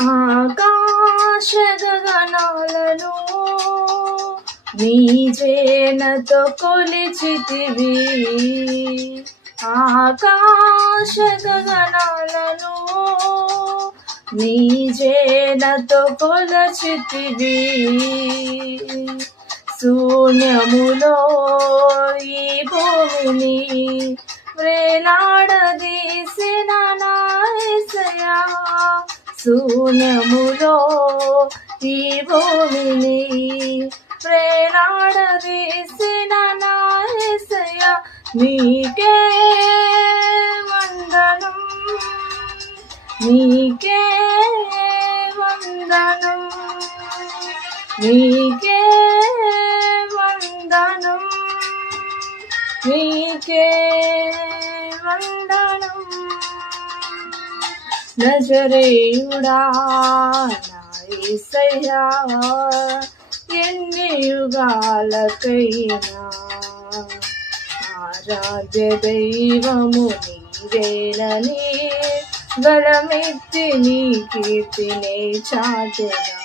ఆకాశ గగనాలను నీ చేనతో కొలిచితివి, ఆకాశ గగనాలను నీ చేనతో కొలచితివి. శూన్యములో ఈ భూమిని వేలాడదీసిన నా యేసయ్యా, శూన్యములో ఈ భూమిని వేలాడదీసిన నా యేసయ్యా, నీకే వందనం, నీకే వందనం, నీకే వందనం, నీకే వందనం. నజరేయుడా నా యేసయ్యా, ఎన్ని యుగాలకైనా ఆరాధ్య దైవము నీవేనని గలమెత్తి నీ కీర్తినే చాటెదా.